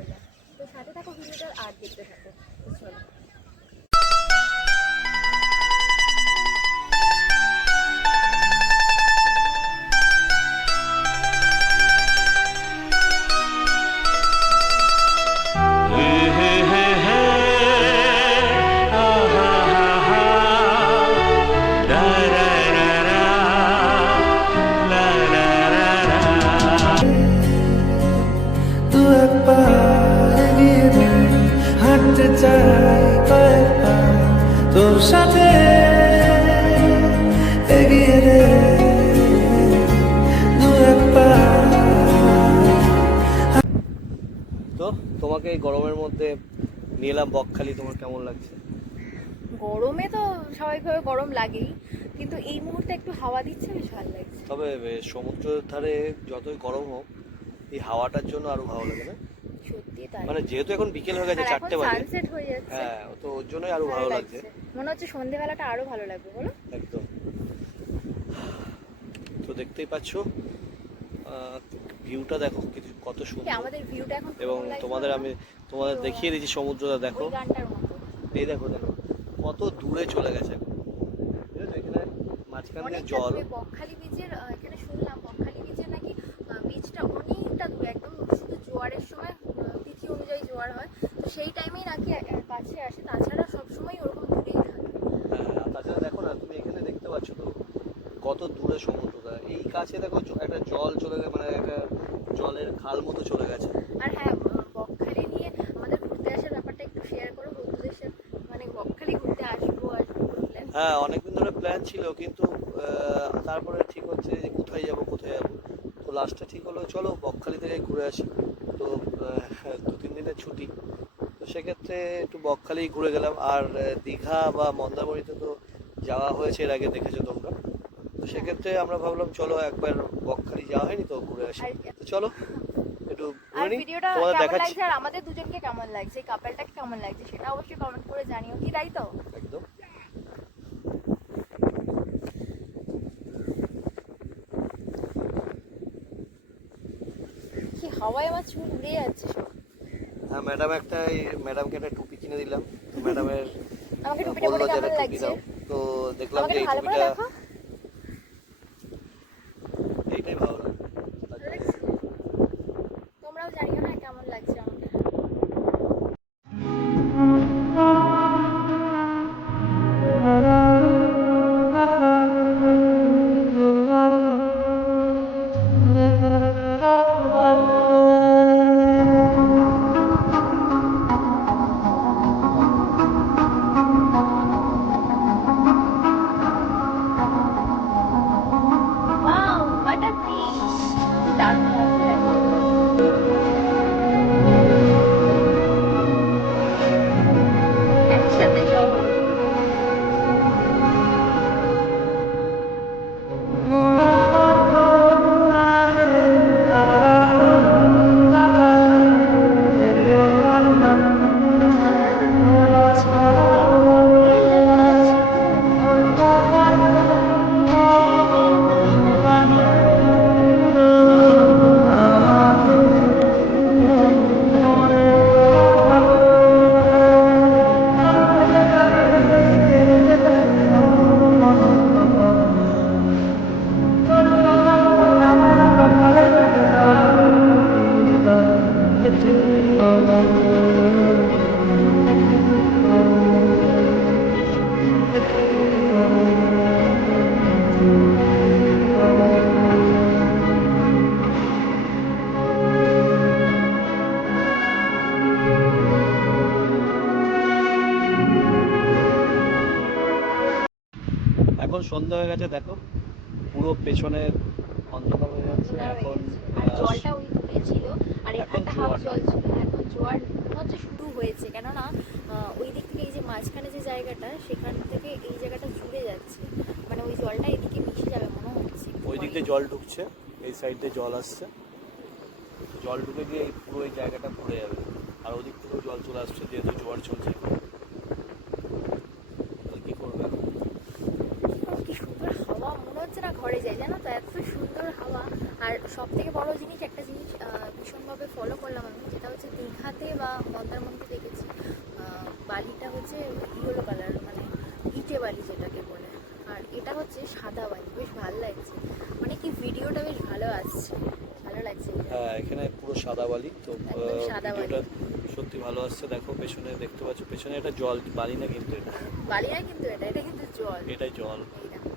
করলেন। তো সাথে থাকো, ভিডিওটা আর দেখতে থাকো। চলো। তোর সাথে এগিয়ে রে তো তোমাকে এই গরমের মধ্যে নিয়ে এলাম বকখালি, তোমার কেমন লাগছে? গরমে তো স্বাভাবিকভাবে গরম লাগেই, কিন্তু এই মুহূর্তে একটু হাওয়া দিচ্ছে, বেশ ভালো লাগছে। তবে সমুদ্রের ধারে যতই গরম হোক, এই হাওয়াটার জন্য আরো ভালো লাগে না? সত্যি তাই। মানে যেহেতু এখন বিকেল হয়ে গেছে, 4টে বাজে, সানসেট হয়ে যাচ্ছে। হ্যাঁ, তো ওর জন্যই আরো ভালো লাগছে। মনে হচ্ছে সন্ধ্যেবেলাটা আরো ভালো লাগবে, বলো? একদম। তো দেখতেই পাচ্ছো ভিউটা দেখো কত সুন্দর। আমাদের ভিউটা এখন এবং আমি তোমাদের দেখিয়ে দিচ্ছি সমুদ্রটা, দেখো গানটার মতো। এই দেখো কত দূরে চলে গেছে এখন। এখানে মাঝখান দিয়ে জল। বকখালি বিচের এখানে শুনলাম বকখালি বিচের নাকি বিচটা অনেকটা দূরে, একদম শুধু জোয়ারের সময় তিথি অনুযায়ী জোয়ার হয়, তো সেই টাইমেই নাকি কাছে আসে, তাছাড়া সবসময় ওরকম দূরেই থাকে। হ্যাঁ, তাছাড়া দেখো না, তুমি এখানে দেখতে পাচ্ছ তো কত দূরে সমুদ্রটা। এই কাছে দেখো একটা জল চলে গেছে, মানে একটা জলের খাল মতো চলে গেছে। আর হ্যাঁ, বকখালি নিয়ে আমাদের ঘুরতে আসার ব্যাপারটা একটু শেয়ার করো বন্ধুদের সাথে। মানে বকখালি ঘুরতে আসবো বললেন। হ্যাঁ, অনেকদিন ধরে প্ল্যান ছিল, কিন্তু তারপরে ঠিক হচ্ছে যে কোথায় যাব। তো লাস্টে ঠিক হলো চলো বকখালি থেকে ঘুরে আসি। তো 2-3 দিনের ছুটি, তো সেক্ষেত্রে একটু বকখালি ঘুরে গেলাম। আর দীঘা বা মন্দারমণিতে তো যাওয়া হয়েছে এর আগে, দেখেছো তোমরা। তো সেক্ষেত্রে আমরা ভাবলাম চলো একবার বকখালি যাওয়া হয়নি, তো ঘুরে আসি। তো চলো একটু আর ঘুরে নিই, ভিডিওটা তোমাদের কেমন দেখাচ্ছি। লাগছে আর আমাদের দুজনকে কেমন লাগছে, এই কাপলটাকে কেমন লাগছে সেটা অবশ্যই কমেন্ট করে জানিও, কি তাই তো? একদম। কি হাওয়ায় আমার চুল উড়ে যাচ্ছে সব। হ্যাঁ, ম্যাডামকে একটা টুপি কিনে দিলাম। ম্যাডামের আমাকে টুপিটা পরে বললো যে কেমন একটা টুপি লাগছে? দাও, তো দেখলাম আমাকে যে এই ভালো করে টুপিটা দেখো। এইটাই ভালো লাগে। তোমরাও জানিও না কেমন লাগছে আমাকে। Wow, what a fish! দারুণ লাগছে। একসাথে সব। এখন সন্ধ্যা হয়ে গেছে, দেখো পুরো পেছনে অন্ধকার হয়ে যাচ্ছে। এখন আর জলটা ওই দূরে ছিল, আর এখন এখানটা হাফ জল ছিল, এখন জোয়ার মনে হচ্ছে শুরু হয়েছে, কেননা ওই দিক থেকে এই যে মাঝখানে যে জায়গাটা, সেখান থেকে এই জায়গাটা জুড়ে যাচ্ছে, মানে ওই জলটা এদিকে মিশে যাবে মনে হচ্ছে। ওই দিক দিয়ে জল ঢুকছে, এই সাইড দিয়ে জল আসছে, জল ঢুকে গিয়ে এই পুরো এই জায়গাটা ভরে যাবে। আর ওদিক থেকেও জল চলে আসছে, যেহেতু জোয়ার চলছে। কি করবে এখন? কি সুন্দর হাওয়া, মনে হচ্ছে না ঘরে যাই, জানো তো, এত সুন্দর হাওয়া। আর সব থেকে বড় জিনিস, একটা জিনিস ভীষণভাবে ফলো করলাম আমি, যেটা হচ্ছে দীঘাতে দীঘাতে বা মন্দারমণিতে দেখেছি বালিটা হচ্ছে ইয়েলো কালার, মানে ইটে বালি যেটাকে বলে, আর এটা হচ্ছে সাদা বালি। বেশ ভালো লাগছে, মানে কি ভিডিওটা বেশ ভালো আসছে, ভালো লাগছে। হ্যাঁ, এখানে পুরো সাদা বালি, তো একদম সাদা বালি। ভিডিওটা সত্যি ভালো আসছে। দেখো পেছনে দেখতে পাচ্ছ, পেছনে এটা জল, বালি না কিন্তু এটা, বালি না কিন্তু এটা কিন্তু জল। এটাই জল। এই দেখো।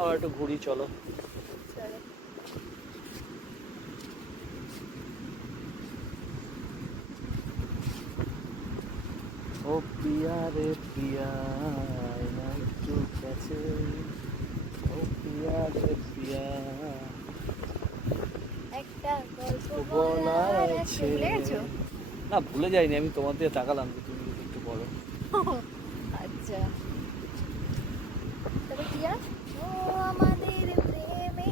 আর একটু ঘুরি, চলো। চলো। ও পিয়া রে পিয়া, আয় না একটু কাছে, ও পিয়া রে পিয়া, একটা গল্প বলার বলার আছে, আছে। ভুলে গেছো? না, ভুলে যাইনি, আমি তোমার দিয়ে তাকালাম যে তুমি যদি একটু বলো। আচ্ছা, তবে কি আর ও আমাদের প্রেমে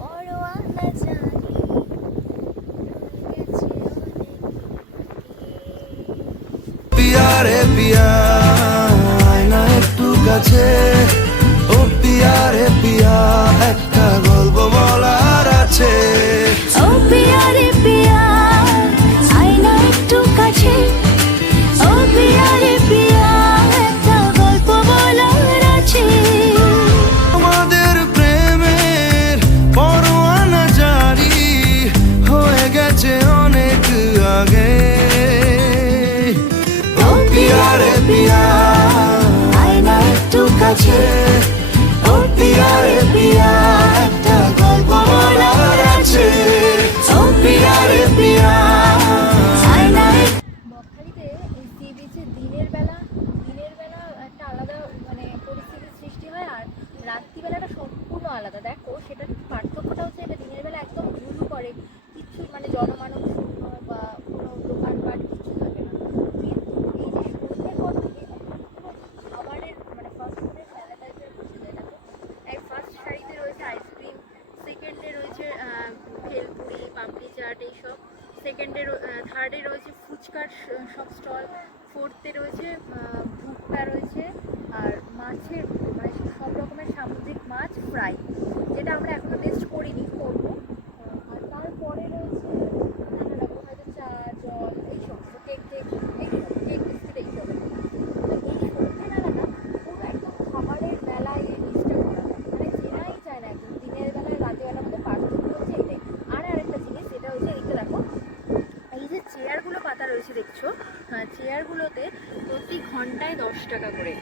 বড় আনা জানি রয়ে গেছে অনেক আগে। পিয়া রে পিয়া, আয় না একটু কাছে, ও পিয়া রে পিয়া, একটা গল্প বলার আছে। ও পিয়া রে পিয়া, আয় না একটু কাছে, ও পিয়া রে পিয়া, একটা গল্প বলার আছে। আমাদের প্রেমের পরোয়ানা জারি হয়ে গেছে অনেক আগে। ও পিয়া রে পিয়া, আয় না একটু কাছে, ও পিয়া রে পিয়া, একটা গল্প বলার আছে। ও পিয়া রে পিয়া, আয় না বকখালিতে এই সি বিচে দিনের বেলা একটা আলাদা মানে পরিস্থিতির সৃষ্টি হয়, আর রাত্রিবেলাটা সম্পূর্ণ আলাদা। দেখো সেটার পার্থক্যটা হচ্ছে এটা দিনের বেলা একদম ঝুলু করে, কিচ্ছু মানে জনমানব শূন্য বা কোনো দোকানপাট কিছু থাকে না। কিন্তু এই যে সন্ধ্যের পর থেকে পুরো খাবারের মানে ফাস্ট ফুডের মেলা টাইপের বসে যায়। দেখো এক ফার্স্ট সারিতে রয়েছে আইসক্রিম, সেকেন্ডে রয়েছে ভেলপুরি, পাপড়ি চাট এইসব, সেকেন্ডে থার্ডে রয়েছে ফুচকার সব স্টল, ফোর্থে রয়েছে ভুট্টা রয়েছে, আর মাছের মানে সব রকমের সামুদ্রিক মাছ ফ্রাই, যেটা আমরা এখনো টেস্ট করিনি, করবো। আর তারপরে রয়েছে নানা রকম হয়তো চা, জল, এই সমস্ত কেক কেক বিস্কিট এইসব। তো এই সন্ধ্যেবেলাটা পুরো একদম খাবারের মেলায় এই জিনিসটা করা হয়, মানে চেনাই যায় না একদম। দিনের বেলায় রাতের বেলার মধ্যে পার্থক্য হচ্ছে এটাই। আর আরেকটা জিনিস, সেটা হচ্ছে এইটা দেখো, এই যে চেয়ারগুলো পাতা রয়েছে দেখছো, চেয়ারগুলোতে প্রতি ঘন্টায় 10 টাকা করে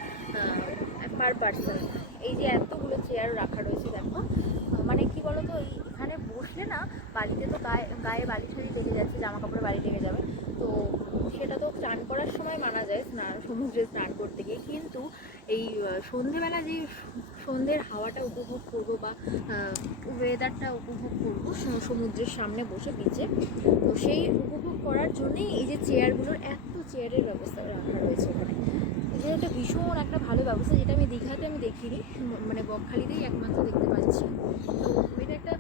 পার পার্সন। এই যে এতগুলো চেয়ার রাখা রয়েছে দেখো, মানে কি বলতো, এখানে বসলে না বালিতে তো গায়ে বালি ঠালি লেগে যাচ্ছে, জামা কাপড়ে বালি লেগে যাবে, তো সেটা তো স্নান করার সময় মানা যায়, সমুদ্রে স্নান করতে গিয়ে। কিন্তু এই সন্ধেবেলা যে সন্ধ্যের হাওয়াটা উপভোগ করবো বা ওয়েদারটা উপভোগ করবো সমুদ্রের সামনে বসে বিচে, তো সেই উপভোগ করার জন্যেই এই যে এত চেয়ারের ব্যবস্থা রাখা রয়েছে এখানে। এটা একটা ভীষণ একটা ভালো ব্যবস্থা, যেটা আমি দীঘাতে দেখিনি, মানে বকখালিতেই একমাত্র দেখতে পাচ্ছি। তো এটা একটা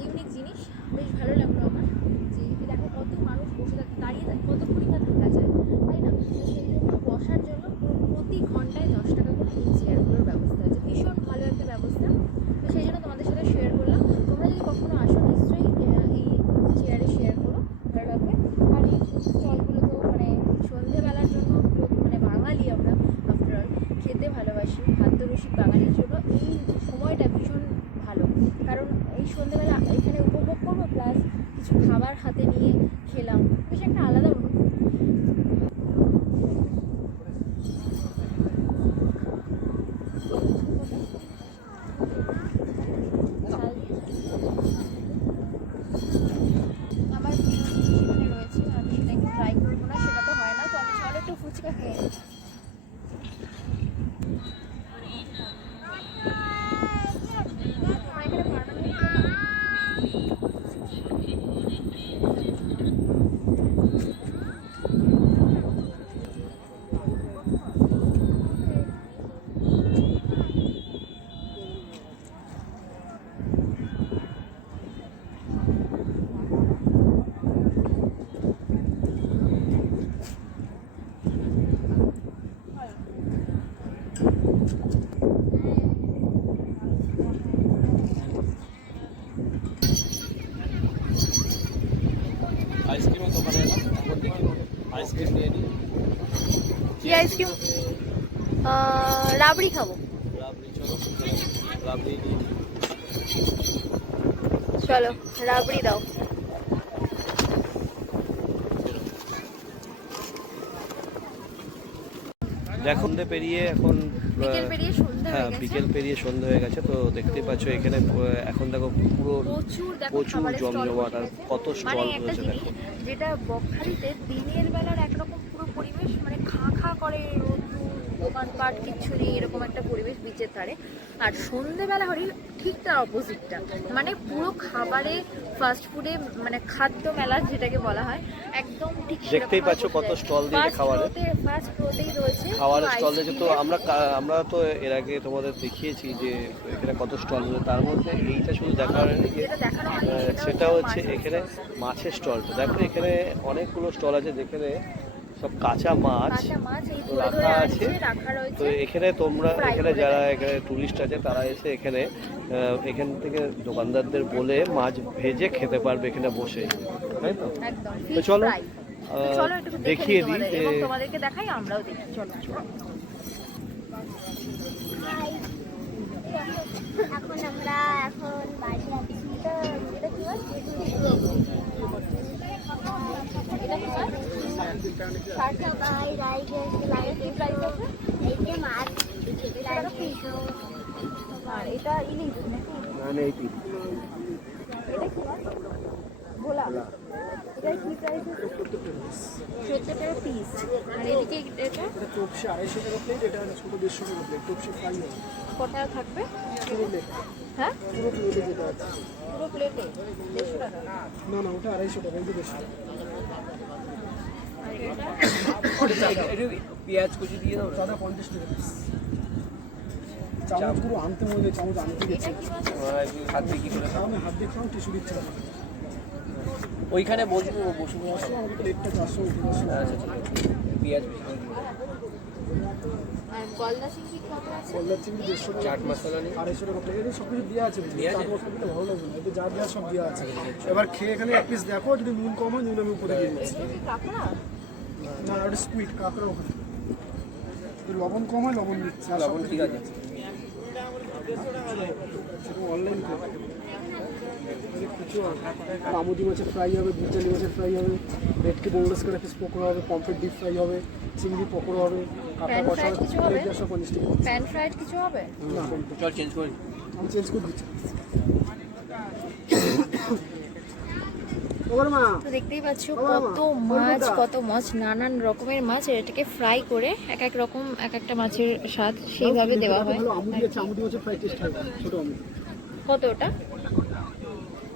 ইউনিক জিনিস, বেশ ভালো লাগলো আমার, যে দেখো কত মানুষ বসে থাকে, দাঁড়িয়ে কতক্ষণই না থাকা যায়, তাই না? তো সেই জন্য বসার জন্য প্রতি ঘন্টায় 10 টাকা করে এই চেয়ারগুলোর ব্যবস্থা আছে, ভীষণ ভালো একটা ব্যবস্থা। তো সেই জন্য তোমাদের সাথে শেয়ার করলাম। তোমরা যদি কখনো আসো নিশ্চয়ই এই চেয়ারে শেয়ার করো, ভালো লাগবে। আর এই স্টলগুলো তো মানে সন্ধেবেলার জন্য মানে বাঙালি আমরা আফটার অল খেতে ভালোবাসি, খাদ্যরসিক বাঙালির জন্য এই সময়টা ভীষণ ভালো, কারণ এই সন্ধেবেলা এখানে উপভোগ করবো, প্লাস কিছু খাবার হাতে নিয়ে খেলাম, বেশ একটা আলাদা অনুভূতি। আমার সেখানে রয়েছে, আমি সেটা একটু ট্রাই করবো না, সেটা তো হয় না, তো আমি চলো একটু ফুচকা খেয়ে নিই। আমার এখানে পার্মানেন্ট আইসক্রিমের দোকানে এলাম, এখন দেখি আইসক্রিম নিয়ে নিই। কি আইসক্রিম? রাবড়ি খাবো। রাবড়ি, চলো রাবড়ি নিয়ে নিই। চলো রাবড়ি দাও। দেখো সন্ধে পেরিয়ে এখন বিকেল পেরিয়ে সন্ধ্যা হয়ে হ্যাঁ গেছে। বিকেল পেরিয়ে সন্ধ্যা হয়ে গেছে। তো দেখতেই পাচ্ছ এখানে এখন দেখো পুরো প্রচুর দেখো প্রচুর খাবারের stall জমজমাট আর বসে গেছে। কত মানে স্টল একটা রয়েছে জিনিস দেখো। যেটা বকখালিতে দিনের বেলার একরকম পুরো পরিবেশ, মানে খা খা করে রোদ্দুর, দোকানপাট কিচ্ছু নেই, এরকম একটা পরিবেশ বিচের ধারে। আর সন্ধেবেলা হলে ঠিক তার অপোজিটটা, মানে পুরো খাবারে ফাস্ট ফুডে মানে খাদ্য মেলা যেটাকে বলা হয়, একদম ঠিক দেখতেই পাচ্ছ কত স্টল দিয়ে খাবারের। ফার্স্ট রোতেই রয়েছে খাবারের পুরো স্টল দিয়েছে। তো আইসক্রিমের। আমরা তো এর আগে তোমাদের দেখিয়েছি যে এখানে কত স্টল রয়েছে, তার মধ্যে এইটা শুধু দেখার হয়নি যে যেটা দেখানো হয়নি সেটা হচ্ছে মাছের এখানে মাছের স্টলটা। দেখো এখানে অনেকগুলো স্টল আছে যেখানে সব কাঁচা মাছ কাঁচা মাছ এই তো ধরে ধরে রাখা আনছে, আছে। রাখা তো রয়েছে। এখানে তোমরা Fry এখানে করে যারা দেয়। এখানে টুরিস্ট আছে তারা এসে এখানে এখান থেকে দোকানদারদের বলে মাছ ভেজে খেতে পারবে এখানে বসে, তাই তো? একদম তো fish চলো fry। তো চলো একটু দেখিয়ে দিই তোমাদের, যে এবং তোমাদেরকে দেখাই, আমরাও দেখি। চলো এখন আমরা বাড়ি আছি। এটা কি মাছ? এটা কি মাছ? সবাই রাইডে কি প্রাইস আছে? এই যে মাছ এটা পিস। আর এটা ইলিশ নাকি? মানে এই এটা কি মাছ? ভোলা। এটা কি প্রাইস আছে? 14 টাকা পিস। আর এদিকে এটা টপসি 250 টাকা প্লেট, এটা ছোটো 150 টাকা প্লেট। টপসি ফ্রাই হবে কটা থাকবে? পুরো প্লেট, হ্যাঁ পুরো প্লেটে যেটা আছে। পুরো প্লেটে 150 টাকা। না না, ওটা 250 টাকা, এই যে 150 আর এটা পেঁয়াজ কুচি দিয়ে দাও। দাদা 50 টাকা পিস। চামচ পুরো আনতে মনে হয়, চামচ আনতে গেছে। কি মাছ? হাত দিয়ে কি করে আমি হাত দিয়ে খাও, টিস্যু দিচ্ছে না। ওইখানে বসবো বসবো। আমাদের প্লেটটা 400 টাকা। আচ্ছা ঠিক আছে, পেঁয়াজ বেশি করে দিও। আর গলদা চিংড়ি কত আছে? কল্লার চিংড়ি 150 টাকা। চাট মশলা নেই? 250 টাকা প্লেট। এটা সব কিছু দেওয়া আছে। দেয়া আছে? চাট মশলা দিলে ভালো লাগবে না, এটা যা দেওয়া সব দেওয়া আছে। এবার খেয়ে এখানে এক পিস দেখো, যদি নুন কম হয় নুন আমি উপরে দিয়ে দিচ্ছি। এটা কি কাঁকড়া? না, ওটা স্কুইড, কাঁকড়া ওখানে। যদি লবণ কম হয় লবণ দিচ্ছি। লবণ ঠিক আছে। অনলাইন করে কিছু আমুদি মাছের ফ্রাই হবে, বিচালি মাছের ফ্রাই হবে, ভেটকি বোনলেস করে পিস পকোড়া হবে, পমফ্রেট ডিপ ফ্রাই হবে, চিংড়ি পকোড়া হবে, কাঁকড়া Pan কষা fried কিছু হবে? 150 টাকা। প্যান ফ্রাইড কিছু হবে? না, চল চেঞ্জ করি। আমি চেঞ্জ করে দিচ্ছি। ওর মা তো দেখতেই পাচ্ছ কত মাছ, নানান রকমের মাছ। এটাকে ফ্রাই করে এক এক রকম এক একটা মাছের স্বাদ সেইভাবে দেওয়া হয়। ভালো আমুদি আছে, আমুদি মাছের ফ্রাই টেস্ট হয়, ছোট আমুদি। কত ওটা?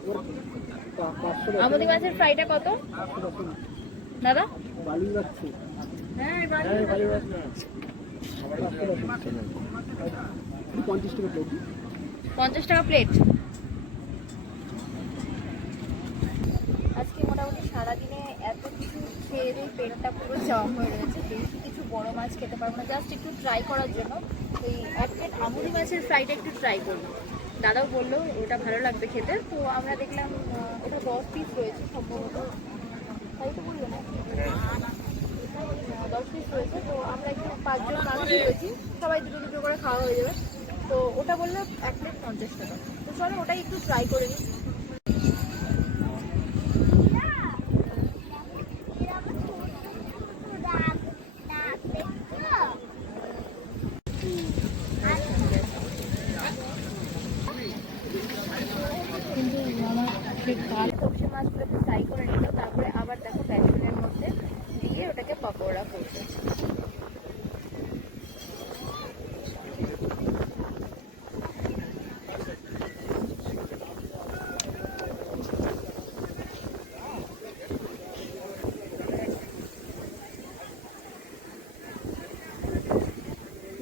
ওর 500 টাকা। আমুদি মাছের ফ্রাইটা কত দাদা? বালি রাখছি। হ্যাঁ 50 টাকা প্লেট। 50 টাকা প্লেট। আজকে মোটামুটি সারাদিনে এত কিছু খেয়ে দিয়ে পেটটা পুরো জাম হয়ে রয়েছে। বেশি কিছু বড় মাছ খেতে পারবো না, জাস্ট একটু ট্রাই করার জন্য এই এক প্লেট আমুদি মাছের ফ্রাইটা একটু ট্রাই করবো। দাদাও বললো ওটা ভালো লাগবে খেতে। তো আমরা দেখলাম ওটা 10 পিস রয়েছে সম্ভবত, তাই তো বললো না? 10 পিস রয়েছে। তো আমরা একটু 5 জন মানুষ রয়েছি, সবাই দুটো দুটো করে খাওয়া হয়ে যাবে। তো ওটা বললো এক প্লেট 50 টাকা। তো চলো ওটাই একটু ট্রাই করে নিই। কিন্তু আমার ঠিক কাল সবজি মাছগুলোকে ফ্রাই করে নিল, তারপরে আবার দেখো বেসনের মধ্যে দিয়ে ওটাকে পকোড়া করছে।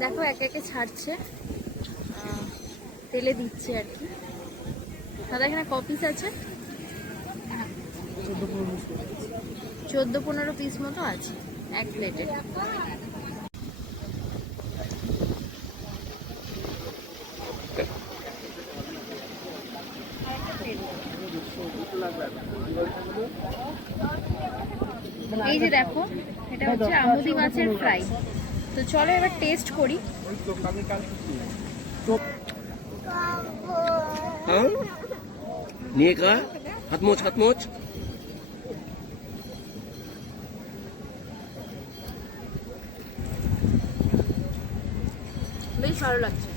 দেখো একে একে ছাড়ছে, তেলে দিচ্ছে আর কি। দাদা এখানে ক পিস আছে? 14-15 পিস মতো আছে এক প্লেটে। আরেকটা প্লেট। এই যে দেখো, এটা হচ্ছে আমুদি মাছের ফ্রাই। তো চলো এবার টেস্ট করি। हाँ নিয়ে কা হাত মোচ হাত মোচ। বেশ ভালো লাগছে।